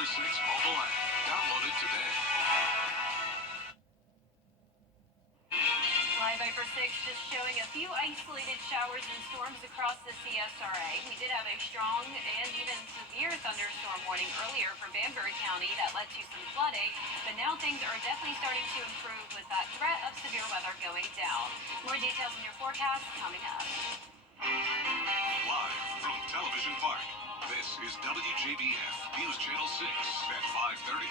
for 6 mobile app. Download it today. Live Viper 6 just showing a few isolated showers and storms across the CSRA. We did have a strong and even severe thunderstorm warning earlier for Bamberg County that led to some flooding, but now things are definitely starting to improve with that threat of severe weather going down. More details in your forecast coming up. Live from Television Park, this is WJBF News Channel 6 at 5:30.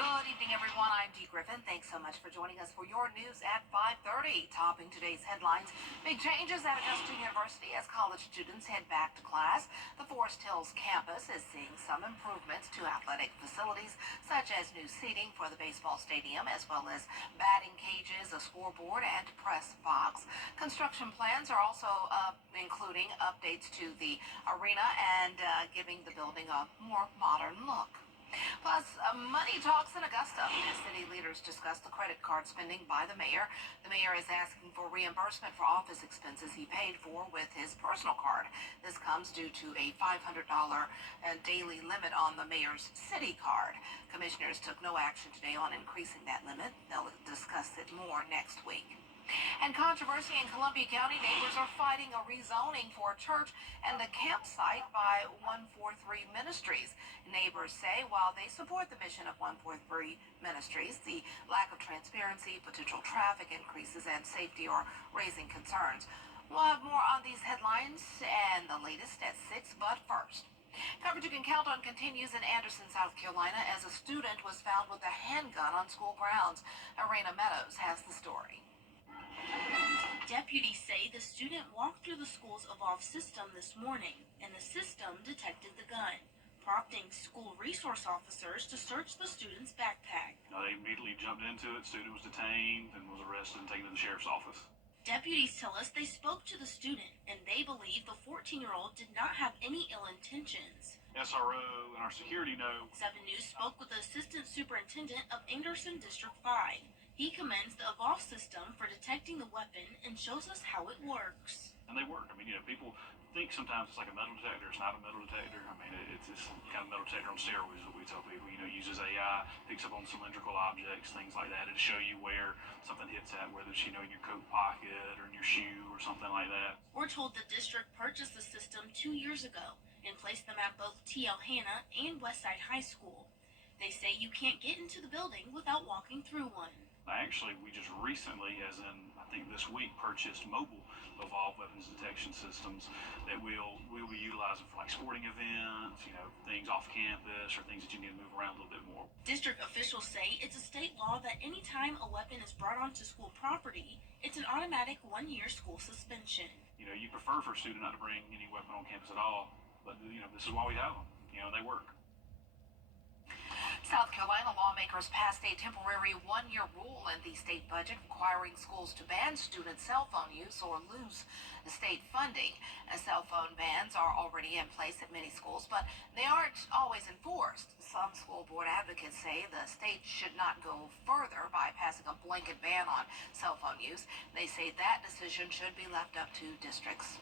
Good evening, everyone. I'm Dee Griffin. Thanks so much for joining us for your news at 5:30. Topping today's headlines, big changes at Augusta University as college students head back to class. The Forest Hills campus is seeing some improvements to athletic facilities, such as new seating for the baseball stadium, as well as batting cages, a scoreboard, and press box. Construction plans are also including updates to the arena and giving the building a more modern look. Plus, money talks in Augusta as city leaders discuss the credit card spending by the mayor. The mayor is asking for reimbursement for office expenses he paid for with his personal card. This comes due to a $500 daily limit on the mayor's city card. Commissioners took no action today on increasing that limit. They'll discuss it more next week. And controversy in Columbia County, neighbors are fighting a rezoning for a church and a campsite by 143 Ministries. Neighbors say while they support the mission of 143 Ministries, the lack of transparency, potential traffic increases, and safety are raising concerns. We'll have more on these headlines and the latest at 6, but first. Coverage you can count on continues in Anderson, South Carolina, as a student was found with a handgun on school grounds. Arena Meadows has the story. Deputies say the student walked through the school's evolved system this morning, and the system detected the gun, prompting school resource officers to search the student's backpack. They immediately jumped into it. Student was detained and was arrested and taken to the sheriff's office. Deputies tell us they spoke to the student, and they believe the 14-year-old did not have any ill intentions. SRO and our security know. 7 News spoke with the assistant superintendent of Anderson District 5. He commends the evolved system for detecting the weapon and shows us how it works. And they work. I mean, people think sometimes it's like a metal detector. It's not a metal detector. I mean, it's kind of metal detector on steroids, what we tell people. Uses AI, picks up on cylindrical objects, things like that. It'll show you where something hits at, whether it's, in your coat pocket or in your shoe or something like that. We're told the district purchased the system 2 years ago and placed them at both T.L. Hanna and Westside High School. They say you can't get into the building without walking through one. Actually, we just recently, as in I think this week, purchased mobile evolved weapons detection systems that we'll be utilizing for like sporting events, things off campus or things that you need to move around a little bit more. District officials say it's a state law that anytime a weapon is brought onto school property, it's an automatic 1-year school suspension. You prefer for a student not to bring any weapon on campus at all, but this is why we have them. They work. South Carolina lawmakers passed a temporary 1-year rule in the state budget requiring schools to ban student cell phone use or lose state funding. Cell phone bans are already in place at many schools, but they aren't always enforced. Some school board advocates say the state should not go further by passing a blanket ban on cell phone use. They say that decision should be left up to districts.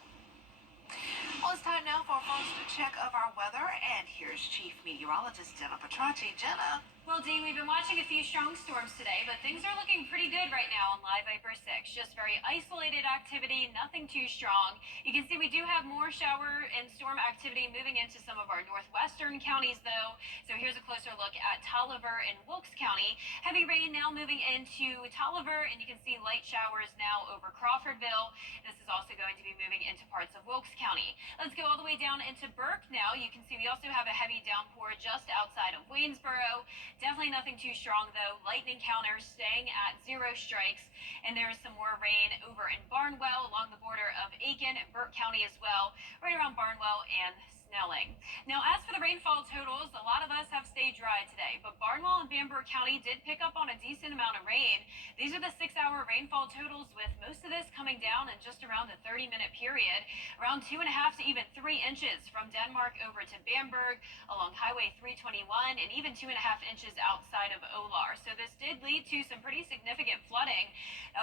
Well, it's time now for a first check of our weather, and here's Chief Meteorologist Jenna Petracci. Jenna. Well, Dean, we've been watching a few strong storms today, but things are looking pretty good right now on Live Viper 6. Just very isolated activity, nothing too strong. You can see we do have more shower and storm activity moving into some of our northwestern counties, though. So here's a closer look at Tolliver and Wilkes County. Heavy rain now moving into Tolliver, and you can see light showers now over Crawfordville. This is also going to be moving into parts of Wilkes County. Let's go all the way down into Burke now. You can see we also have a heavy downpour just outside of Waynesboro. Definitely nothing too strong, though. Lightning counters staying at 0 strikes. And there is some more rain over in Barnwell along the border of Aiken and Burke County as well, right around Barnwell and Snelling. Now, as for the rainfall totals, a lot of us have stayed dry today, but Barnwell and Bamberg County did pick up on a decent amount of rain. These are the 6-hour rainfall totals, with most of this coming down in just around the 30-minute period. Around 2.5 to even 3 inches from Denmark over to Bamberg along Highway 321, and even 2.5 inches outside of Olar. So this did lead to some pretty significant flooding,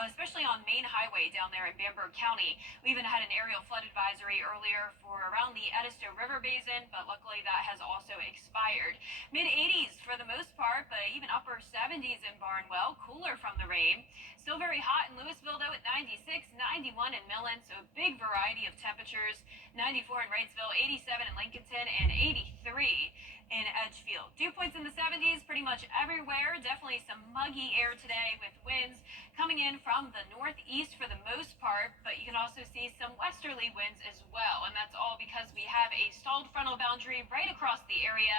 especially on Main Highway down there in Bamberg County. We even had an aerial flood advisory earlier for around the Edisto River river basin, but luckily that has also expired. Mid 80s for the most part, but even upper 70s in Barnwell, cooler from the rain. Still very hot in Louisville, though, at 96, 91 in Millen, so a big variety of temperatures. 94 in Wrightsville, 87 in Lincolnton, and 83 in Edgefield. Dew points in the 70s pretty much everywhere. Definitely some muggy air today with winds coming in from the northeast for the most part, but you can also see some westerly winds as well. And that's all because we have a stalled frontal boundary right across the area,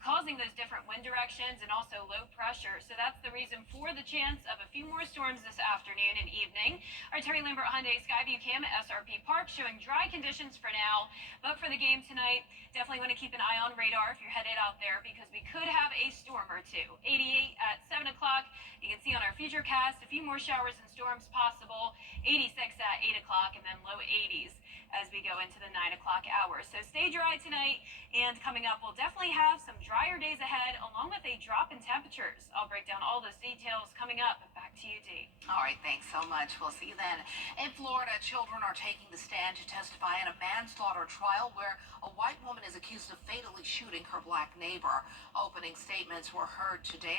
causing those different wind directions and also low pressure. So that's the reason for the chance of a few more storms this afternoon and evening. Our Terry Lambert Hyundai Skyview Cam at SRP Park showing dry conditions for now. But for the game tonight, definitely want to keep an eye on radar if you're headed out there because we could have a storm or two. 88 at 7 o'clock. You can see on our futurecast a few more showers and storms possible. 86 at 8 o'clock and then low 80s as we go into the 9 o'clock hour. So stay dry tonight, and coming up, we'll definitely have some drier days ahead along with a drop in temperatures. I'll break down all those details coming up. Back to you, Dee. All right, thanks so much. We'll see you then. In Florida, children are taking the stand to testify in a manslaughter trial where a white woman is accused of fatally shooting her black neighbor. Opening statements were heard today.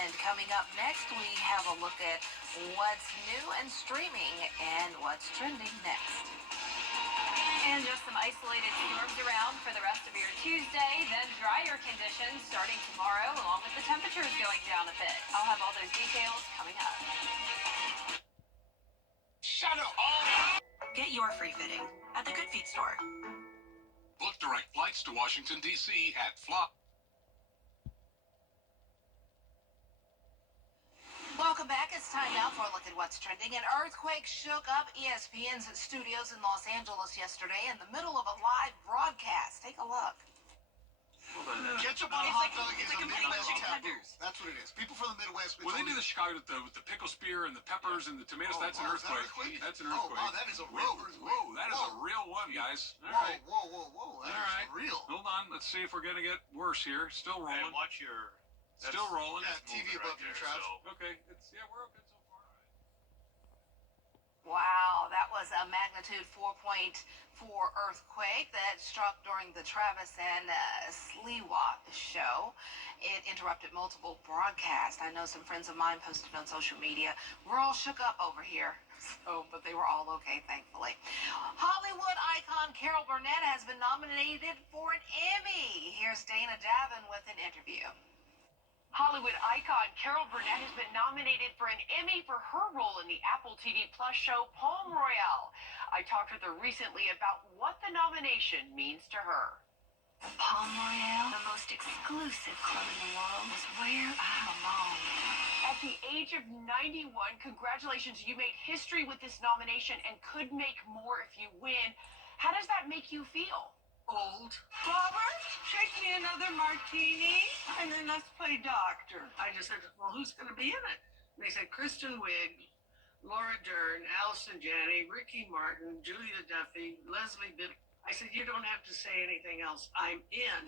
And coming up next, we have a look at what's new and streaming and what's trending next. And just some isolated storms around for the rest of your Tuesday, then drier conditions starting tomorrow, along with the temperatures going down a bit. I'll have all those details coming up. Shut up! Get your free fitting at the Good Feet store. Book direct flights to Washington, D.C. at Flop. Welcome back. It's time now for a look at what's trending. An earthquake shook up ESPN's studios in Los Angeles yesterday in the middle of a live broadcast. Take a look. Ketchup on a hot dog is like a a Midwest Midwest taboo. tenders. That's what it is. People from the Midwest. Well, they do the Chicago with the pickle spear and the peppers and the tomatoes. Oh, that's an wow, is that earthquake. earthquake? That's an Oh, earthquake. wow, that is a real earthquake. Whoa, that is a Whoa. real one, guys. All Whoa, right. whoa, whoa, whoa. That All is right. real. Hold on. Let's see if we're going to get worse here. Still Hey, rolling. watch your. Still rolling. Yeah, TV above you, Trav. Okay. We're okay so far. Wow, that was a magnitude 4.4 earthquake that struck during the Travis and Sliwa show. It interrupted multiple broadcasts. I know some friends of mine posted on social media. We're all shook up over here. But they were all okay, thankfully. Hollywood icon Carol Burnett has been nominated for an Emmy. Here's Dana Davin with an interview. Hollywood icon Carol Burnett has been nominated for an Emmy for her role in the Apple TV Plus show Palm Royale. I talked with her recently about what the nomination means to her. Palm Royale, the most exclusive club in the world, is where I belong. At the age of 91, congratulations, you made history with this nomination and could make more if you win. How does that make you feel? Old. Robert, shake me another martini, and then let's play doctor. I just said, well, who's going to be in it? And they said Kristen Wiig, Laura Dern, Allison Janney, Ricky Martin, Julia Duffy, Leslie Bibb. I said, you don't have to say anything else. I'm in.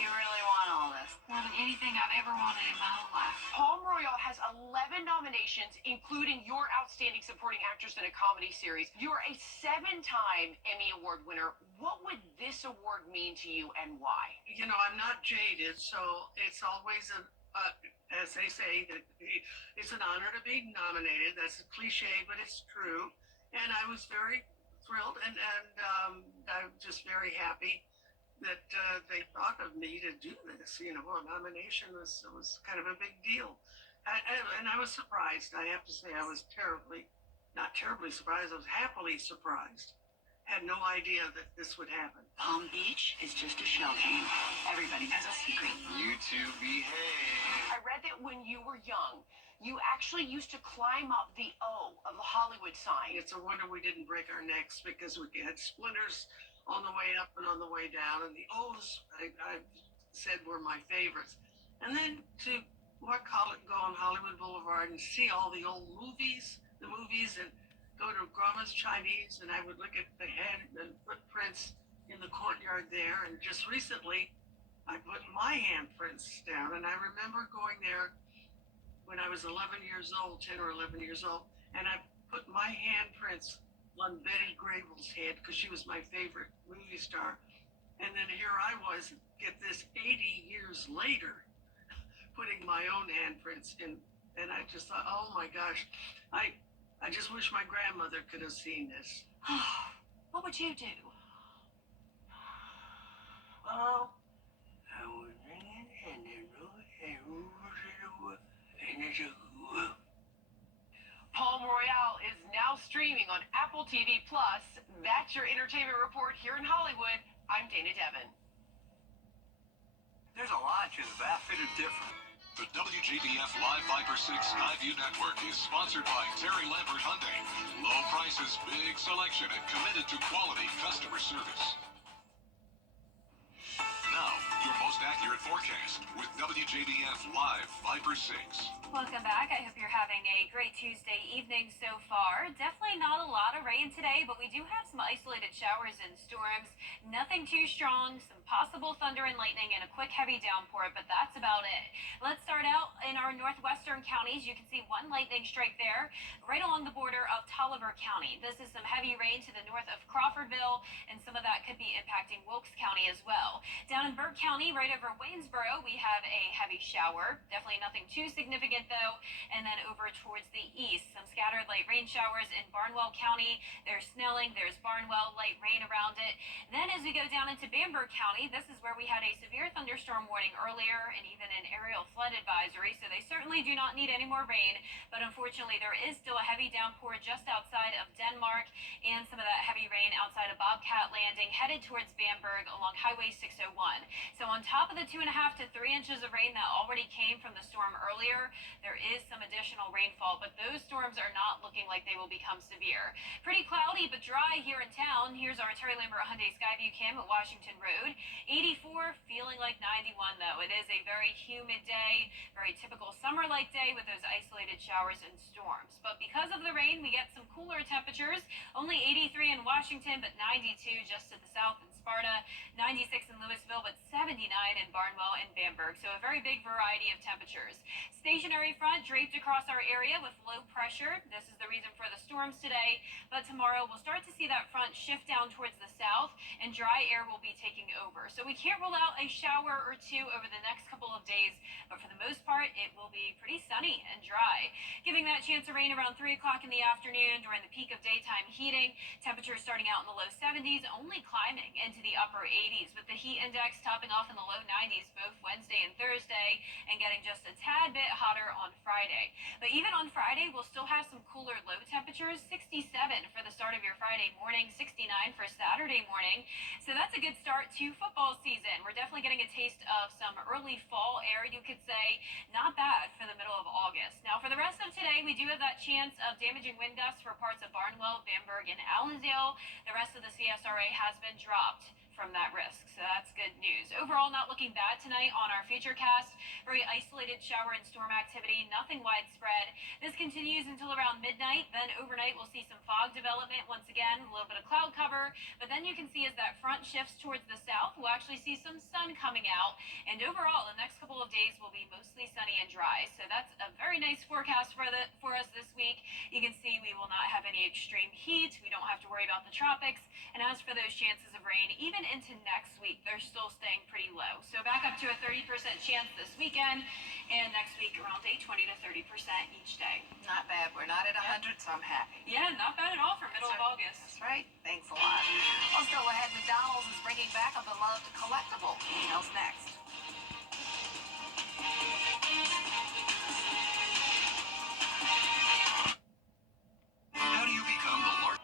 You really want all this? More than anything I've ever wanted in my whole life. Palm Royale has 11 nominations, including your Outstanding Supporting Actress in a Comedy Series. You're a 7-time Emmy Award winner. What would this award mean to you and why? You know, I'm not jaded, so it's always as they say, that it's an honor to be nominated. That's a cliche, but it's true. And I was very thrilled, and I'm just very happy that they thought of me to do this. You know, a nomination was kind of a big deal. And I was surprised. I have to say, I was not terribly surprised, I was happily surprised. Had no idea that this would happen. Palm Beach is just a shell game. Everybody has a secret. You two behave. I read that when you were young, you actually used to climb up the O of the Hollywood sign. It's a wonder we didn't break our necks because we had splinters on the way up and on the way down. And the O's, I said, were my favorites. And then to go on Hollywood Boulevard and see all the old movies, and go to Grandma's Chinese, and I would look at the head and footprints in the courtyard there. And just recently, I put my handprints down, and I remember going there when I was 11 years old, 10 or 11 years old, and I put my handprints on Betty Grable's head because she was my favorite movie star. And then here I was, get this, 80 years later, putting my own handprints in. And I just thought, oh my gosh, I just wish my grandmother could have seen this. What would you do? Well, I would bring it and then Palm Royale is now streaming on Apple TV Plus. That's your entertainment report here in Hollywood. I'm Dana Devin. There's a lot to the back that are different. The WJBF Live Viper 6 Skyview Network is sponsored by Terry Lambert Hyundai. Low prices, big selection, and committed to quality customer service. Now, your most accurate forecast with WJBF Live Viper 6. Welcome back. I hope you're having a great Tuesday evening so far. Definitely not a lot of rain today, but we do have some isolated showers and storms. Nothing too strong, some possible thunder and lightning, and a quick heavy downpour, but that's about it. Let's start out in our northwestern counties. You can see one lightning strike there, right along the border of Tolliver County. This is some heavy rain to the north of Crawfordville, and some of that could be impacting Wilkes County as well. Down in Burke County, right over Waynesboro, we have a heavy shower. Definitely nothing too significant though. And then over towards the east, some scattered light rain showers in Barnwell County. There's Snelling, there's Barnwell, light rain around it. Then as we go down into Bamberg County, this is where we had a severe thunderstorm warning earlier and even an aerial flood advisory. So they certainly do not need any more rain. But unfortunately, there is still a heavy downpour just outside of Denmark and some of that heavy rain outside of Bobcat Landing headed towards Bamberg along Highway 601. So on top of the 2.5 to 3 inches of rain that already came from the storm earlier, there is some additional rainfall, but those storms are not looking like they will become severe. Pretty cloudy but dry here in town. Here's our Terry Lambert Hyundai Skyview cam at Washington Road. 84, feeling like 91 though. It is a very humid day, very typical summer-like day with those isolated showers and storms. But because of the rain, we get some cooler temperatures. Only 83 in Washington, but 92 just to the south in Sparta, 96 in Louisville, but 79 in Barnwell and Bamberg. So a very big variety of temperatures. Stationary front draped across our area with low pressure. This is the reason for the storms today. But tomorrow we'll start to see that front shift down towards the south and dry air will be taking over. So we can't rule out a shower or two over the next couple of days, but for the most part, it will be pretty sunny and dry, giving that chance of rain around 3 o'clock in the afternoon during the peak of daytime heating. Temperatures starting out in the low 70s, only climbing into the upper 80s, with the heat index topping off in the low 90s both Wednesday and Thursday, and getting just a tad bit hotter on Friday. But even on Friday, we'll still have some cooler low temperatures, 67 for the start of your Friday morning, 69 for Saturday morning. So that's a good start to football season. We're definitely getting a taste of some early fall air, you could say. Not bad for the middle of August. Now for the rest of today, we do have that chance of damaging wind gusts for parts of Barnwell, Bamberg, and Allendale. The rest of the CSRA has been dropped from that risk, so that's good news. Overall, not looking bad tonight on our futurecast. Very isolated shower and storm activity, nothing widespread. This continues until around midnight. Then overnight, we'll see some fog development once again, a little bit of cloud cover. But then you can see as that front shifts towards the south, we'll actually see some sun coming out. And overall, the next couple of days will be mostly sunny and dry. So that's a very nice forecast for us this week. You can see we will not have any extreme heat. We don't have to worry about the tropics. And as for those chances of rain, even into next week, they're still staying pretty low. So back up to a 30% chance this weekend, and next week around a 20 to 30% each day. Not bad. We're not at 100, so I'm happy. Yeah, not bad at all for middle of August. That's right. Thanks a lot. Well, still ahead, McDonald's is bringing back a beloved collectible. Details next. How do you become the largest?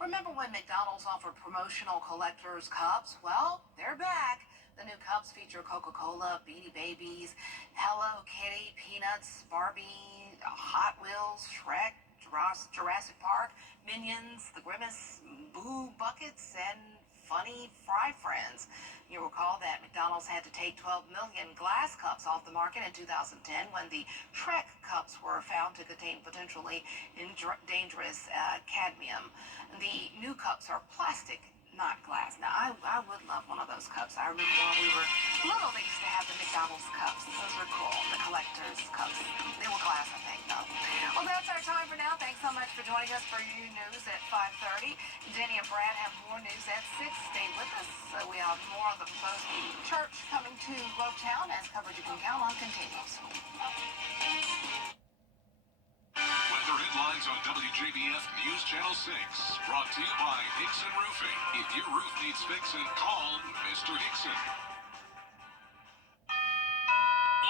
Remember when McDonald's offered promotional collector's cups? Well, they're back. The new cups feature Coca-Cola, Beanie Babies, Hello Kitty, Peanuts, Barbie, Hot Wheels, Shrek, Jurassic Park, Minions, the Grimace, Boo Buckets, and funny fry friends. You recall that McDonald's had to take 12 million glass cups off the market in 2010 when the Shrek cups were found to contain potentially dangerous cadmium. The new cups are plastic, not glass. Now, I would love one of those cups. I remember when we were little, they used to have the McDonald's cups. Those were cool, the collector's cups. They were glass, I think, though. Well, that's our time for now. Thanks so much for joining us for your news at 5:30. Jenny and Brad have more news at 6. Stay with us. We have more of the proposed church coming to Grovetown as coverage you can count on continues. Weather headlines on WJBF News Channel 6. Brought to you by Hickson Roofing. If your roof needs fixing, call Mr. Hickson.